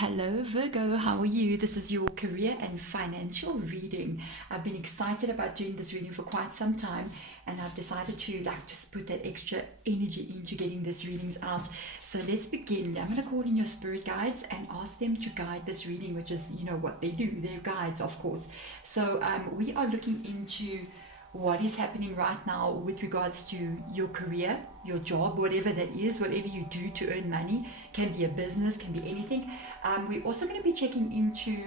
Hello Virgo, how are you? This is your career and financial reading. I've been excited about doing this reading for quite some time, and I've decided to just put that extra energy into getting these readings out. So let's begin. I'm going to call in your spirit guides and ask them to guide this reading, which is, what they do. They're guides, of course. So we are looking into what is happening right now with regards to your career, your job, whatever that is, whatever you do to earn money. Can be a business, can be anything. We're also going to be checking into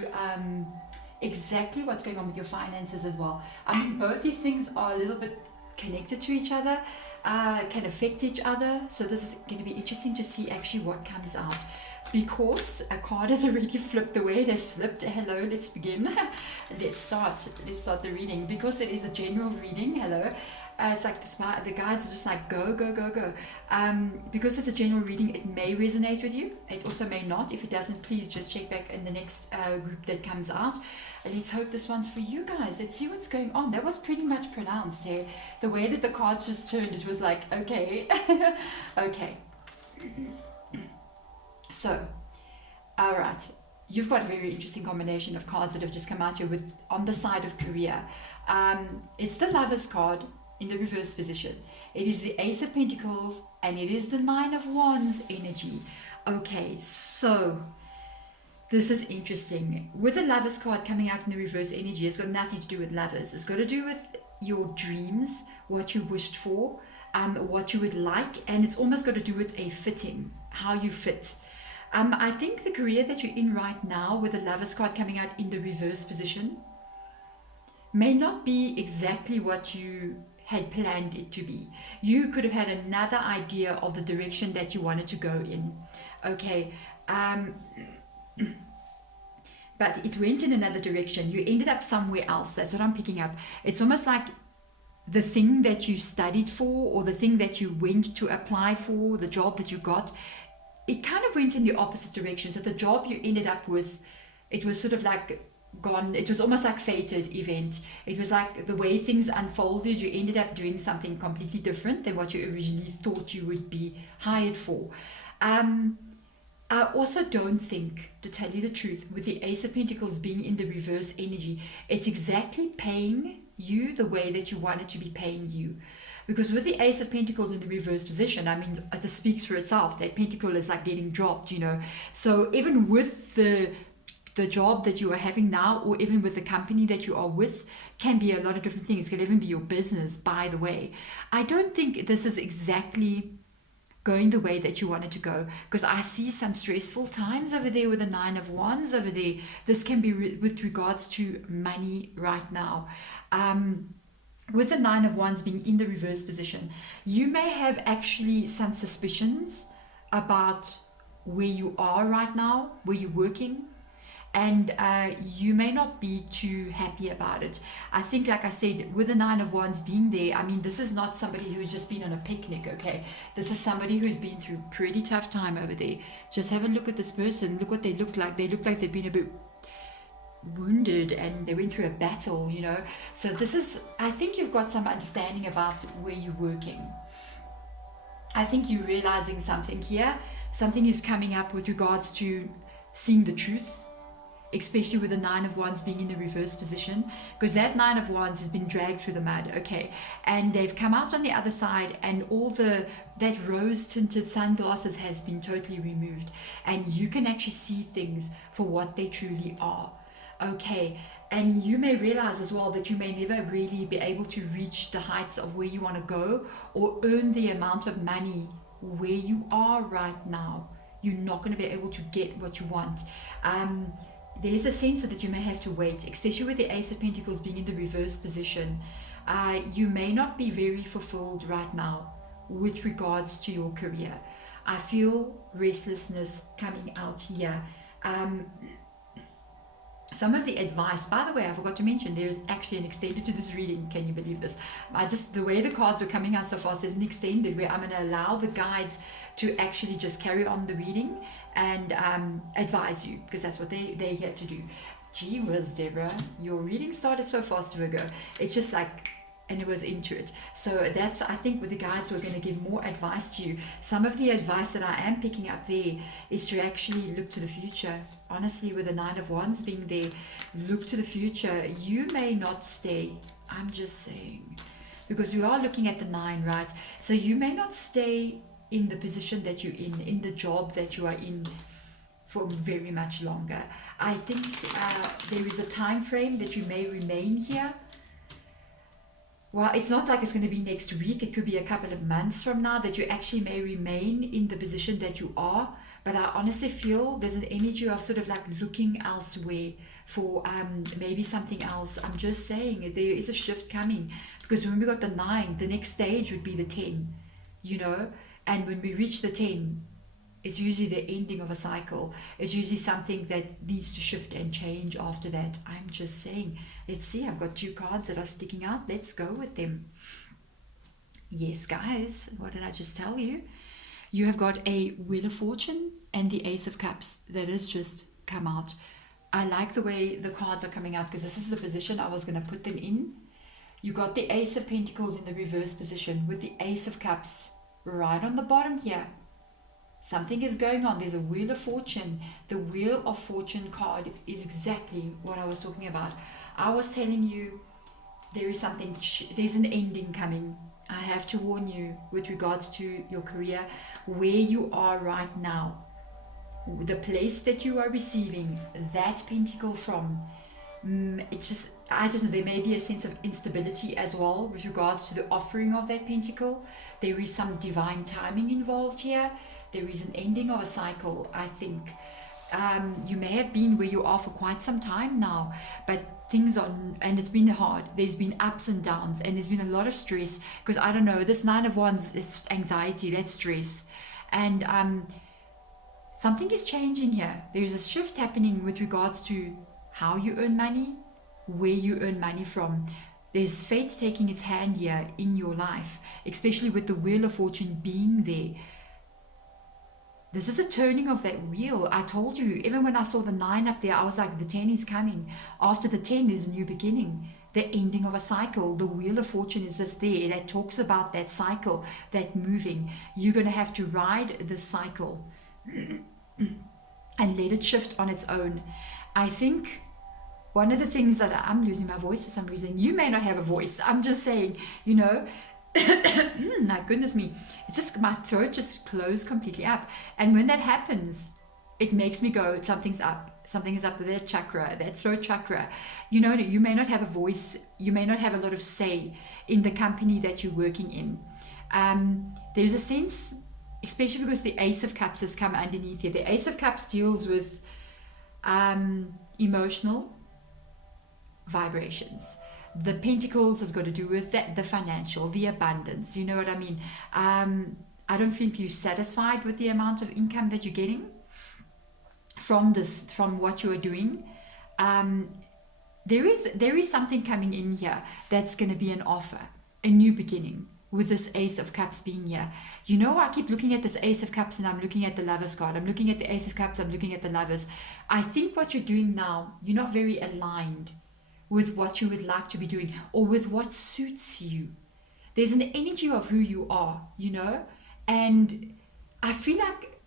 exactly what's going on with your finances as well. I mean, both these things are a little bit connected to each other, can affect each other. So this is going to be interesting to see actually what comes out. Because a card has already flipped the way it has flipped. Hello, let's begin. Let's start the reading. Because it is a general reading, hello. It's like the guides are just like go, go, go, go. Because it's a general reading, it may resonate with you. It also may not. If it doesn't, please just check back in the next group that comes out. Let's hope this one's for you guys. Let's see what's going on. That was pretty much pronounced here. The way that the cards just turned, it was like, okay. Okay. So, all right, you've got a very interesting combination of cards that have just come out here with on the side of career. It's the Lovers card in the reverse position. It is the Ace of Pentacles and it is the Nine of Wands energy. Okay, so this is interesting. With the Lovers card coming out in the reverse energy, it's got nothing to do with lovers. It's got to do with your dreams, what you wished for, what you would like, and it's almost got to do with a fitting, how you fit. I think the career that you're in right now with the Lovers card coming out in the reverse position may not be exactly what you had planned it to be. You could have had another idea of the direction that you wanted to go in. Okay. But it went in another direction. You ended up somewhere else. That's what I'm picking up. It's almost like the thing that you studied for or the thing that you went to apply for, the job that you got, it kind of went in the opposite direction. So the job you ended up with, it was sort of like gone. It was almost like fated event. It was like the way things unfolded, you ended up doing something completely different than what you originally thought you would be hired for. I also don't think, to tell you the truth, with the Ace of Pentacles being in the reverse energy, it's exactly paying you the way that you want it to be paying you. Because with the Ace of Pentacles in the reverse position, I mean, it just speaks for itself. That pentacle is like getting dropped, So even with the job that you are having now, or even with the company that you are with, can be a lot of different things. It can even be your business, by the way. I don't think this is exactly going the way that you want it to go, because I see some stressful times over there with the Nine of Wands over there. This can be with regards to money right now. With the Nine of Wands being in the reverse position, you may have actually some suspicions about where you are right now, where you're working, and you may not be too happy about it. I think, like I said, with the Nine of Wands being there, I mean, this is not somebody who's just been on a picnic, okay? This is somebody who's been through pretty tough time over there. Just have a look at this person. Look what they look like. They look like they've been a bit wounded and they went through a battle, So this is, I think you've got some understanding about where you're working. I think you're realizing something here. Something is coming up with regards to seeing the truth, especially with the Nine of Wands being in the reverse position, because that Nine of Wands has been dragged through the mud, okay? And they've come out on the other side, and all that rose-tinted sunglasses has been totally removed, and you can actually see things for what they truly are. Okay, and you may realize as well that you may never really be able to reach the heights of where you want to go or earn the amount of money where you are right now. You're not going to be able to get what you want. There's a sense that you may have to wait, especially with the Ace of Pentacles being in the reverse position. You may not be very fulfilled right now with regards to your career. I feel restlessness coming out here. Some of the advice, by the way, I forgot to mention, there's actually an extended to this reading. Can you believe this? The way the cards are coming out so fast, there's an extended where I'm going to allow the guides to actually just carry on the reading and advise you, because that's what they're here to do. Gee whiz, Deborah, your reading started so fast, Virgo. It's just like and it was into it. So that's, I think, with the guides who are going to give more advice to you. Some of the advice that I am picking up there is to actually look to the future. Honestly, with the Nine of Wands being there, look to the future. You may not stay. I'm just saying. Because we are looking at the 9, right? So you may not stay in the position that you're in the job that you are in for very much longer. I think there is a time frame that you may remain here. Well, it's not like it's going to be next week. It could be a couple of months from now that you actually may remain in the position that you are. But I honestly feel there's an energy of sort of like looking elsewhere for maybe something else. I'm just saying there is a shift coming, because when we got the 9, the next stage would be the 10, you know. And when we reach the 10, it's usually the ending of a cycle. It's usually something that needs to shift and change after that. I'm just saying. Let's see, I've got 2 cards that are sticking out. Let's go with them. Yes, guys, what did I just tell you? You have got a Wheel of Fortune and the Ace of Cups that has just come out. I like the way the cards are coming out, because this is the position I was going to put them in. You got the Ace of Pentacles in the reverse position with the Ace of Cups right on the bottom here. Something is going on. There's a Wheel of Fortune. The Wheel of Fortune card is exactly what I was talking about. I was telling you there is something, there's an ending coming. I have to warn you with regards to your career, where you are right now, the place that you are receiving that pentacle from. It's just, I just know there may be a sense of instability as well with regards to the offering of that pentacle. There is some divine timing involved here. There is an ending of a cycle, I think. You may have been where you are for quite some time now, but things are, and it's been hard. There's been ups and downs, and there's been a lot of stress, because I don't know, this 9 of Wands, it's anxiety, that's stress. And something is changing here. There's a shift happening with regards to how you earn money, where you earn money from. There's fate taking its hand here in your life, especially with the Wheel of Fortune being there. This is a turning of that wheel. I told you, even when I saw the 9 up there, I was like, the 10 is coming. After the 10 is a new beginning, the ending of a cycle. The Wheel of Fortune is just there. That talks about that cycle, that moving. You're going to have to ride the cycle and let it shift on its own. I think one of the things that I'm losing my voice for some reason. You may not have a voice. I'm just saying, you know, my goodness me, it's just my throat just closed completely up. And when that happens, it makes me go, something's up. Something is up with that chakra, that throat chakra. You know, you may not have a voice. You may not have a lot of say in the company that you're working in. There's a sense, especially because the Ace of Cups has come underneath here. The Ace of Cups deals with emotional vibrations. The Pentacles has got to do with that, the financial, the abundance. You know what I mean? I don't think you're satisfied with the amount of income that you're getting from this, from what you are doing. There is something coming in here that's going to be an offer, a new beginning, with this Ace of Cups being here. You know, I keep looking at this Ace of Cups and I'm looking at the Lovers card. I'm looking at the Ace of Cups, I'm looking at the Lovers. I think what you're doing now, you're not very aligned with what you would like to be doing or with what suits you. There's an energy of who you are, you know, and I feel like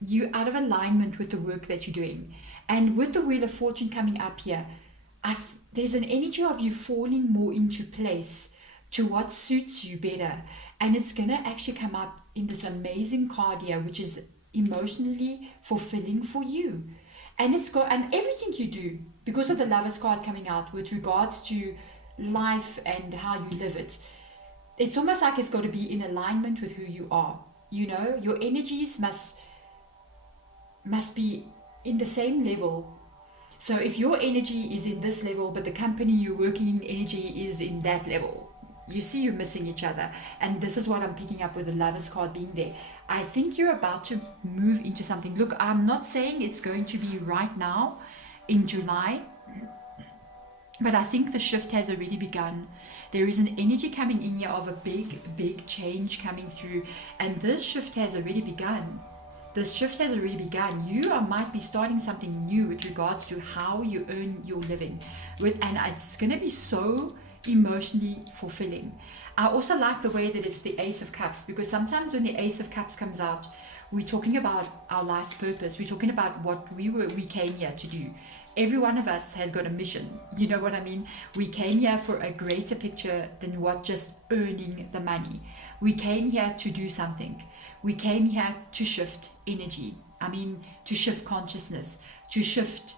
you're out of alignment with the work that you're doing. And with the Wheel of Fortune coming up here, there's an energy of you falling more into place to what suits you better. And it's going to actually come up in this amazing card here, which is emotionally fulfilling for you. And it's got, and everything you do, because of the Lovers card coming out with regards to life and how you live it, it's almost like it's got to be in alignment with who you are. You know, your energies must be in the same level. So if your energy is in this level, but the company you're working in energy is in that level, you see you're missing each other. And this is what I'm picking up with the Lovers card being there. I think you're about to move into something. Look, I'm not saying it's going to be right now in July, but I think the shift has already begun. There is an energy coming in here of a big change coming through. And this shift has already begun. This shift has already begun. You might be starting something new with regards to how you earn your living. And it's going to be so emotionally fulfilling. I also like the way that it's the Ace of Cups, because sometimes when the Ace of Cups comes out, we're talking about our life's purpose. We're talking about what we came here to do. Every one of us has got a mission. You know what I mean? We came here for a greater picture than what just earning the money. We came here to do something. We came here to shift energy. I mean, to shift consciousness, to shift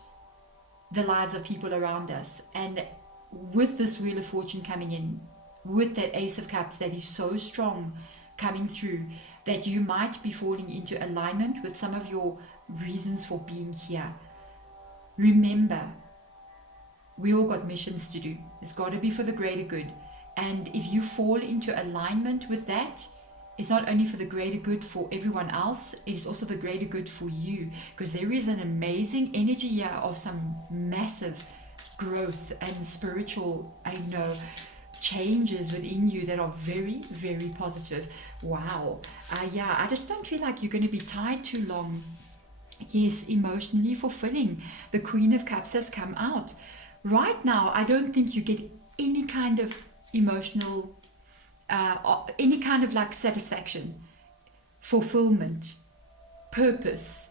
the lives of people around us. And with this Wheel of Fortune coming in, with that Ace of Cups that is so strong coming through, that you might be falling into alignment with some of your reasons for being here. Remember, we all got missions to do. It's got to be for the greater good. And if you fall into alignment with that, it's not only for the greater good for everyone else, it is also the greater good for you. Because there is an amazing energy here of some massive growth and spiritual, changes within you that are very, very positive. Wow. I just don't feel like you're going to be tied too long. Yes, emotionally fulfilling. The Queen of Cups has come out. Right now, I don't think you get any kind of emotional, any kind of like satisfaction, fulfillment, purpose,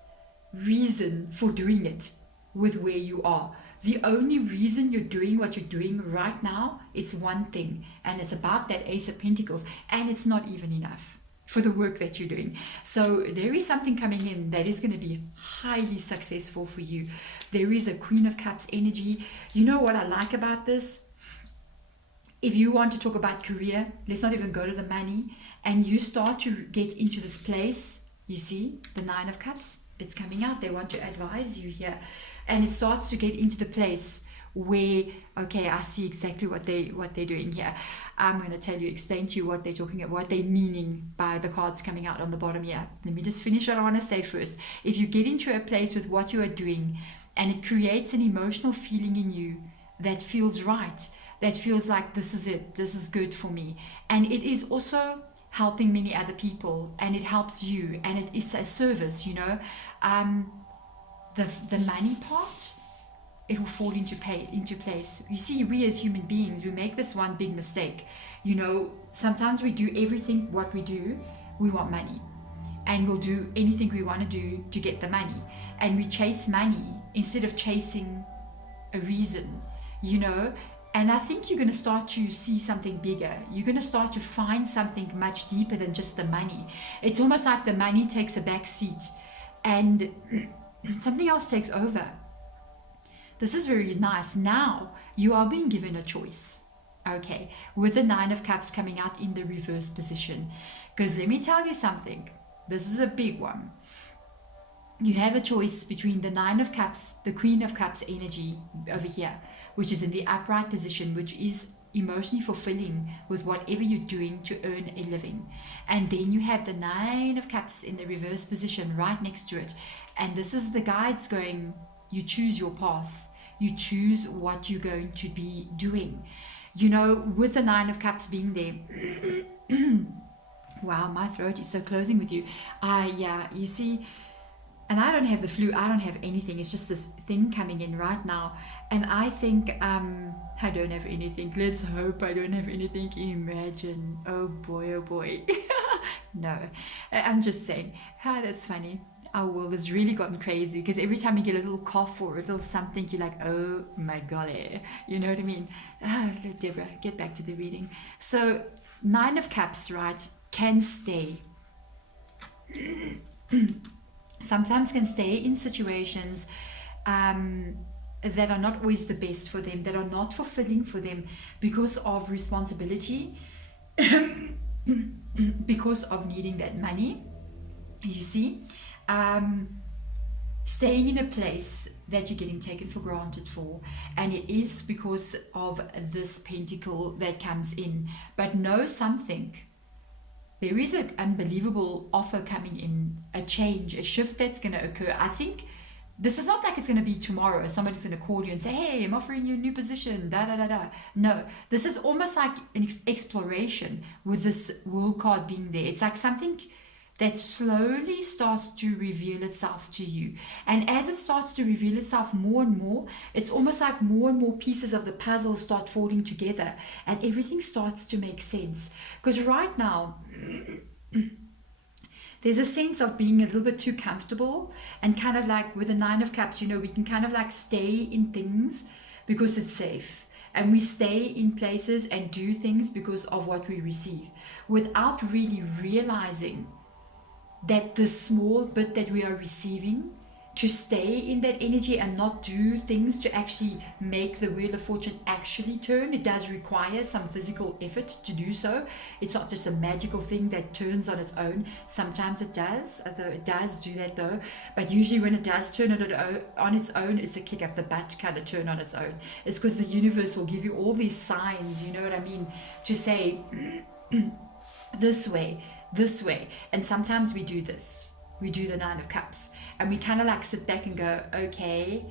reason for doing it with where you are. The only reason you're doing what you're doing right now is one thing, and it's about that Ace of Pentacles, and it's not even enough for the work that you're doing. So there is something coming in that is going to be highly successful for you. There is a Queen of Cups energy. You know what I like about this? If you want to talk about career, let's not even go to the money, and you start to get into this place, you see, the Nine of Cups, it's coming out. They want to advise you here. And it starts to get into the place where, okay, I see exactly what they're doing here. I'm going to explain to you what they're talking about, what they're meaning by the cards coming out on the bottom here. Let me just finish what I want to say first. If you get into a place with what you are doing and it creates an emotional feeling in you that feels right, that feels like this is it, this is good for me, and it is also helping many other people, and it helps you, and it is a service, the money part, it will fall into place. You see, we as human beings, we make this one big mistake. Sometimes we do everything what we do, we want money, and we'll do anything we want to do to get the money, and we chase money instead of chasing a reason, And I think you're going to start to see something bigger. You're going to start to find something much deeper than just the money. It's almost like the money takes a back seat and something else takes over. This is very nice. Now you are being given a choice. Okay, with the Nine of Cups coming out in the reverse position. Because let me tell you something. This is a big one. You have a choice between the Nine of Cups, the Queen of Cups energy over here, which is in the upright position, which is emotionally fulfilling with whatever you're doing to earn a living. And then you have the Nine of Cups in the reverse position right next to it. And this is the guides going, you choose your path. You choose what you're going to be doing. With the Nine of Cups being there. Wow, my throat is so closing with you. You see, and I don't have the flu, I don't have anything. It's just this thing coming in right now. And I think I don't have anything. Let's hope I don't have anything. Imagine. Oh boy. No, I'm just saying. That's funny. Our world has really gotten crazy, because every time you get a little cough or a little something, you're like, oh my golly. You know what I mean? Deborah, get back to the reading. So Nine of Cups, right, can stay. Sometimes can stay in situations that are not always the best for them, that are not fulfilling for them because of responsibility, because of needing that money, you see. Staying in a place that you're getting taken for granted for, and it is because of this pentacle that comes in. But know something. There is an unbelievable offer coming in, a change, a shift that's going to occur. I think this is not like it's going to be tomorrow. Somebody's going to call you and say, hey, I'm offering you a new position, da. No, this is almost like an exploration with this World card being there. It's like something that slowly starts to reveal itself to you. And as it starts to reveal itself more and more, it's almost like more and more pieces of the puzzle start falling together and everything starts to make sense. Because right now, there's a sense of being a little bit too comfortable, and kind of like with the Nine of Cups, we can kind of like stay in things because it's safe. And we stay in places and do things because of what we receive, without really realizing that the small bit that we are receiving, to stay in that energy and not do things to actually make the Wheel of Fortune actually turn. It does require some physical effort to do so. It's not just a magical thing that turns on its own. Sometimes it does, although it does do that though. But usually when it does turn on its own, it's a kick up the butt kind of turn on its own. It's because the universe will give you all these signs, you know what I mean, to say this way. And sometimes we do this. We do the Nine of Cups and we kind of like sit back and go, okay,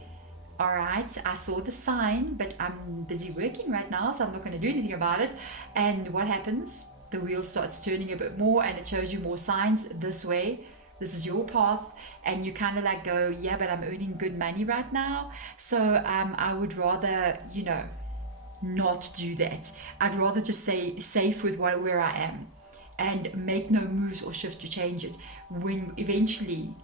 all right, I saw the sign, but I'm busy working right now, so I'm not going to do anything about it. And what happens? The wheel starts turning a bit more and it shows you more signs this way. This is your path. And you kind of like go, yeah, but I'm earning good money right now. So I would rather, not do that. I'd rather just stay safe with where I am and make no moves or shift to change it. When eventually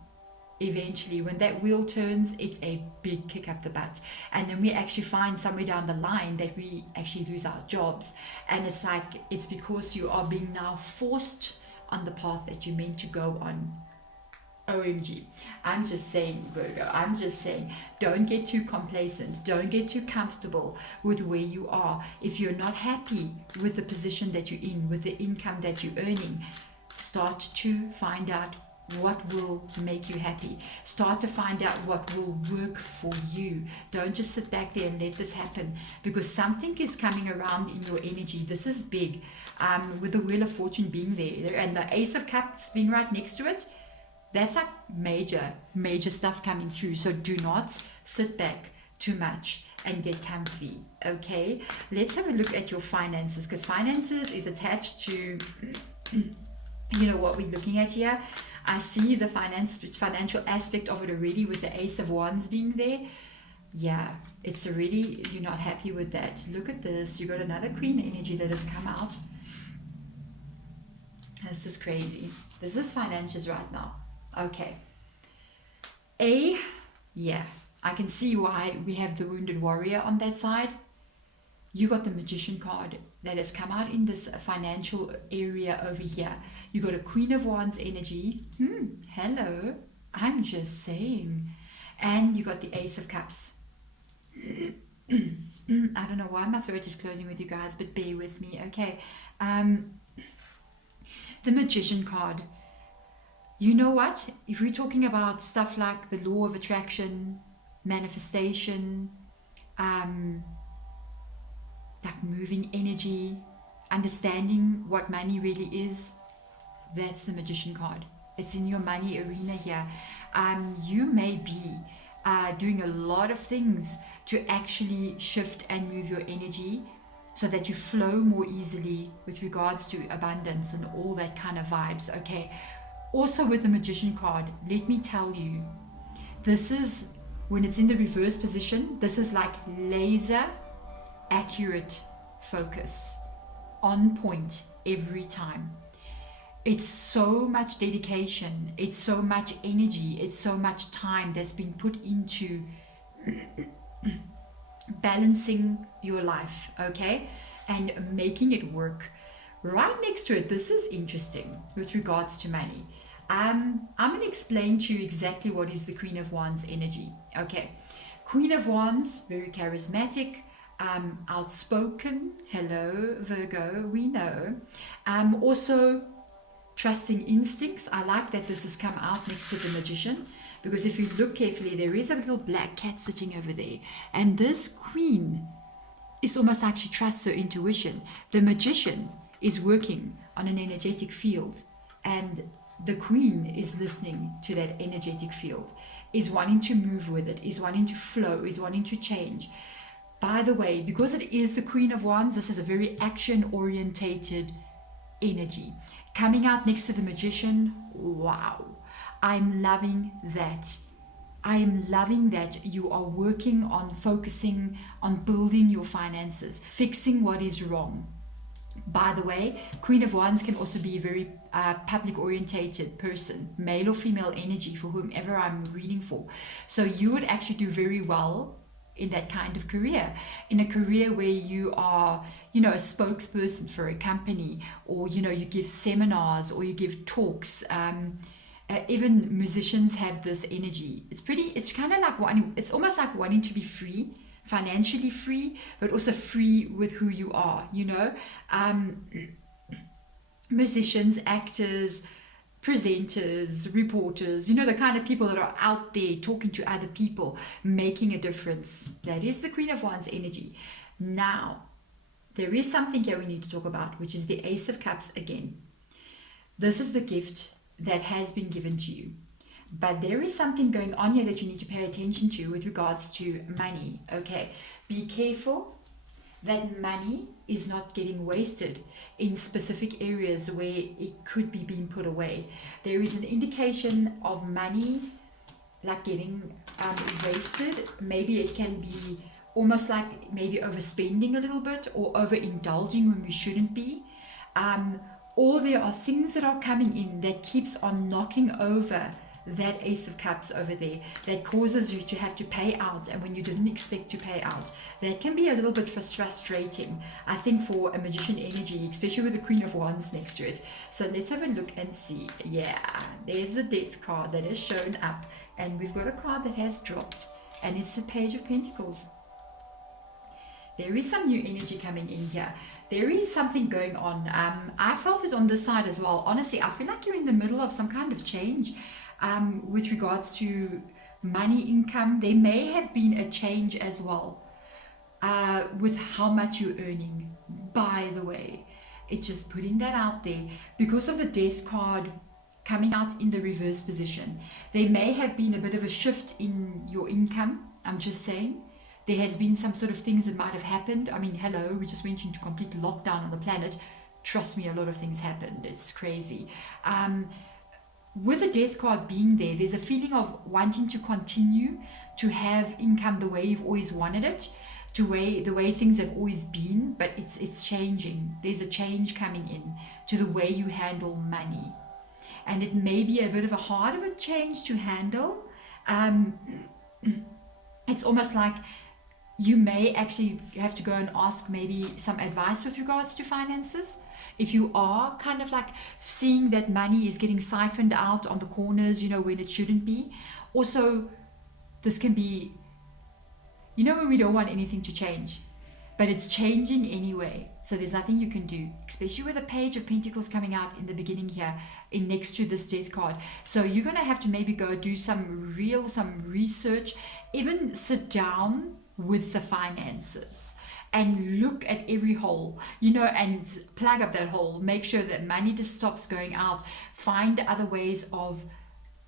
when that wheel turns, it's a big kick up the butt. And then we actually find somewhere down the line that we actually lose our jobs. And it's like, it's because you are being now forced on the path that you're meant to go on. OMG. I'm just saying, Virgo, don't get too complacent. Don't get too comfortable with where you are. If you're not happy with the position that you're in, with the income that you're earning, start to find out what will make you happy. Start to find out what will work for you. Don't just sit back there and let this happen, because something is coming around in your energy. This is big. With the Wheel of Fortune being there and the Ace of Cups being right next to it, that's like major stuff coming through. So do not sit back too much and get comfy. Okay, let's have a look at your finances, because finances is attached to what we're looking at here. I see the financial aspect of it already with the Ace of Wands being there. Yeah, it's already, you're not happy with that. Look at this. You got another Queen energy that has come out. This is crazy. This is finances right now. Okay. I can see why we have the Wounded Warrior on that side. You got the Magician card that has come out in this financial area over here. You got a Queen of Wands energy. Hello. I'm just saying. And you got the Ace of Cups. I don't know why my throat is closing with you guys, but bear with me. Okay. The Magician card. You know what? If we're talking about stuff like the law of attraction, manifestation, like moving energy, understanding what money really is, that's the Magician card. It's in your money arena here. You may be doing a lot of things to actually shift and move your energy so that you flow more easily with regards to abundance and all that kind of vibes. Okay. Also with the Magician card, let me tell you, this is, when it's in the reverse position, this is like laser accurate focus, on point every time. It's so much dedication, it's so much energy, it's so much time that's been put into balancing your life, okay, and making it work. Right next to it, this is interesting with regards to money. I'm going to explain to you exactly what is the Queen of Wands energy. Okay, Queen of Wands, very charismatic, outspoken. Hello, Virgo, we know. Also, trusting instincts. I like that this has come out next to the Magician, because if you look carefully, there is a little black cat sitting over there. And this Queen is almost like she trusts her intuition. The Magician is working on an energetic field, and the Queen is listening to that energetic field, is wanting to move with it, is wanting to flow, is wanting to change. By the way, because it is the Queen of Wands, this is a very action-orientated energy. Coming out next to the Magician, wow. I'm loving that. I am loving that you are working on focusing on building your finances, fixing what is wrong. By the way, Queen of Wands can also be a very public orientated person, male or female energy for whomever I'm reading for. So you would actually do very well in that kind of career, in a career where you are, a spokesperson for a company, or, you give seminars or you give talks. Even musicians have this energy. It's kind of like it's almost like wanting to be free, financially free, but also free with who you are, musicians, actors, presenters, reporters, the kind of people that are out there talking to other people, making a difference. That is the Queen of Wands energy. Now, there is something here we need to talk about, which is the Ace of Cups again. This is the gift that has been given to you. But there is something going on here that you need to pay attention to with regards to money. Okay, be careful that money is not getting wasted in specific areas where it could be being put away. There is an indication of money like getting wasted. Maybe it can be almost like maybe overspending a little bit or overindulging when we shouldn't be. Or there are things that are coming in that keeps on knocking over that Ace of Cups over there, that causes you to have to pay out, and when you didn't expect to pay out. That can be a little bit frustrating, I think, for a Magician energy, especially with the Queen of Wands next to it. So let's have a look and see. Yeah, there's the Death card that has shown up, and we've got a card that has dropped, and it's the Page of Pentacles. There is some new energy coming in here. There is something going on. I felt it on this side as well. Honestly, I feel like you're in the middle of some kind of change with regards to money, income. There may have been a change as well with how much you're earning. By the way, it's just putting that out there. Because of the Death card coming out in the reverse position, there may have been a bit of a shift in your income. I'm just saying. There has been some sort of things that might have happened. I mean, hello, we just went into complete lockdown on the planet. Trust me, a lot of things happened. It's crazy. With the Death card being there, there's a feeling of wanting to continue to have income the way you've always wanted it, the way things have always been, but it's changing. There's a change coming in to the way you handle money. And it may be a bit of a hard of a change to handle. It's almost like you may actually have to go and ask maybe some advice with regards to finances. If you are kind of like seeing that money is getting siphoned out on the corners, when it shouldn't be. Also, this can be, when we don't want anything to change, but it's changing anyway. So there's nothing you can do, especially with the Page of Pentacles coming out in the beginning here, in next to this Death card. So you're going to have to maybe go do some research, even sit down with the finances and look at every hole, and plug up that hole. Make sure that money just stops going out. Find other ways of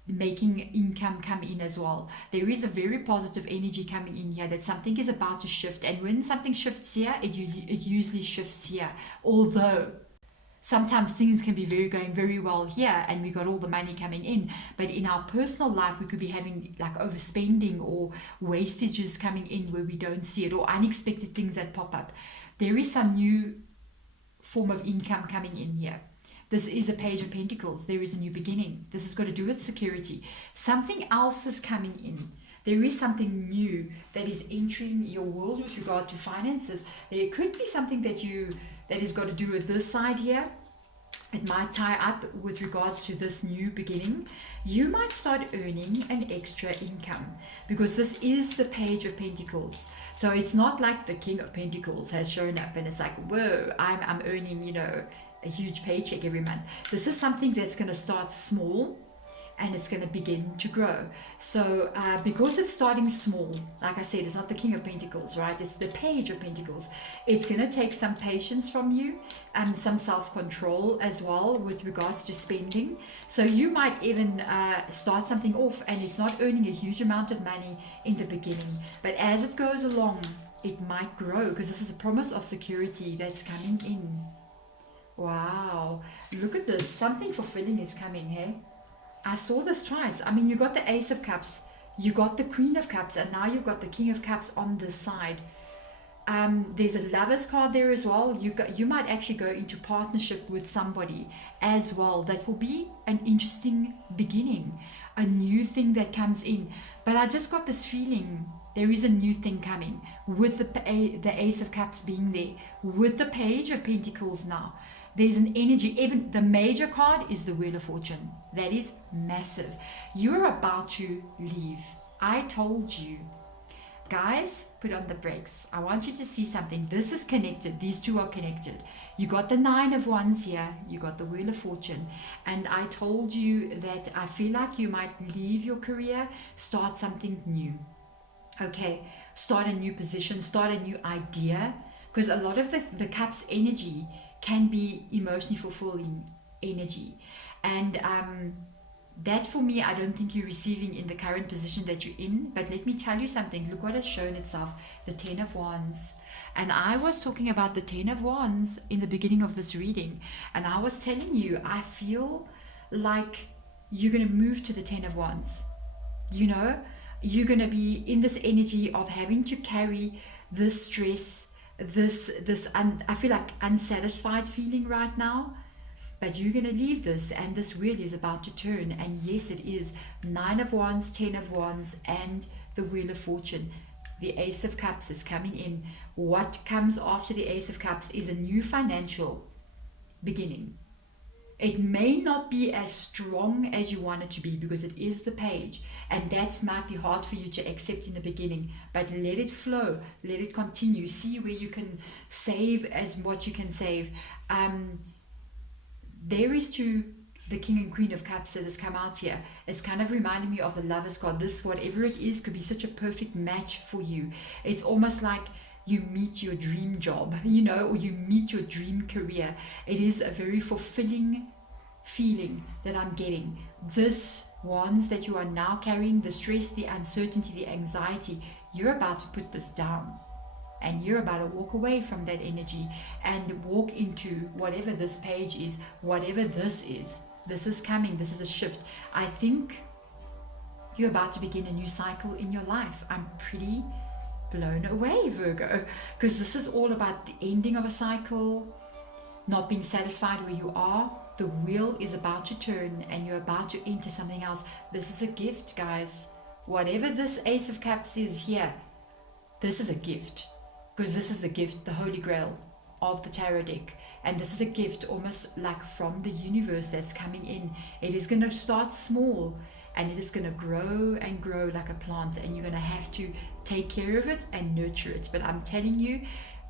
making income come in as well. There is a very positive energy coming in here that something is about to shift, and when something shifts here, it usually shifts here. Although sometimes things can be going very well here and we got all the money coming in, but in our personal life we could be having like overspending or wastages coming in where we don't see it, or unexpected things that pop up. There is some new form of income coming in here. This is a Page of Pentacles. There is a new beginning. This has got to do with security. Something else is coming in. There is something new that is entering your world with regard to finances. There could be something that has got to do with this side here. It might tie up with regards to this new beginning. You might start earning an extra income because this is the Page of Pentacles. So it's not like the King of Pentacles has shown up and it's like, whoa, I'm earning, a huge paycheck every month. This is something that's going to start small and it's going to begin to grow. So because it's starting small, like I said, it's not the King of Pentacles, right? It's the Page of Pentacles. It's going to take some patience from you and some self-control as well with regards to spending. So you might even start something off and it's not earning a huge amount of money in the beginning, but as it goes along, it might grow because this is a promise of security that's coming in. Wow. Look at this. Something fulfilling is coming, hey? I saw this twice. I mean, you got the Ace of Cups, you got the Queen of Cups, and now you've got the King of Cups on this side. There's a Lover's card there as well. You might actually go into partnership with somebody as well. That will be an interesting beginning, a new thing that comes in. But I just got this feeling there is a new thing coming with the Ace of Cups being there, with the Page of Pentacles now. There's an energy. Even the major card is the Wheel of Fortune. That is massive. You're about to leave. I told you. Guys, put on the brakes. I want you to see something. This is connected. These two are connected. You got the Nine of Wands here. You got the Wheel of Fortune. And I told you that I feel like you might leave your career, start something new. Okay, start a new position, start a new idea. Because a lot of the Cups energy can be emotionally fulfilling energy. And that for me, I don't think you're receiving in the current position that you're in. But let me tell you something. Look what has shown itself. The Ten of Wands. And I was talking about the Ten of Wands in the beginning of this reading. And I was telling you, I feel like you're going to move to the Ten of Wands. You know, you're going to be in this energy of having to carry this stress, I feel like unsatisfied feeling right now. But you're going to leave this, and this wheel is about to turn. And yes, it is. Nine of Wands, Ten of Wands, and the Wheel of Fortune. The Ace of Cups is coming in. What comes after the Ace of Cups is a new financial beginning. It may not be as strong as you want it to be because it is the Page. And that might be hard for you to accept in the beginning. But let it flow. Let it continue. See where you can save as what you can save. There is to the King and Queen of Cups that has come out here. It's kind of reminding me of the Lover's card. This, whatever it is, could be such a perfect match for you. It's almost like you meet your dream job, you know, or you meet your dream career. It is a very fulfilling feeling that I'm getting. This wands that you are now carrying, the stress, the uncertainty, the anxiety, you're about to put this down. And you're about to walk away from that energy and walk into whatever this page is, whatever this is. This is coming. This is a shift. I think you're about to begin a new cycle in your life. I'm pretty blown away, Virgo, because this is all about the ending of a cycle, not being satisfied where you are. The wheel is about to turn and you're about to enter something else. This is a gift, guys. Whatever this Ace of Cups is here, this is a gift. Because this is the gift, the Holy Grail of the tarot deck. And this is a gift almost like from the universe that's coming in. It is going to start small and it is going to grow and grow like a plant. And you're going to have to take care of it and nurture it. But I'm telling you,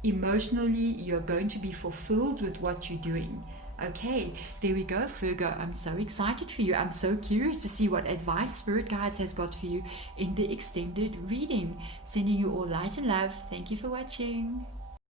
emotionally, you're going to be fulfilled with what you're doing. Okay, there we go, Virgo. I'm so excited for you. I'm so curious to see what advice Spirit Guides has got for you in the extended reading. Sending you all light and love. Thank you for watching.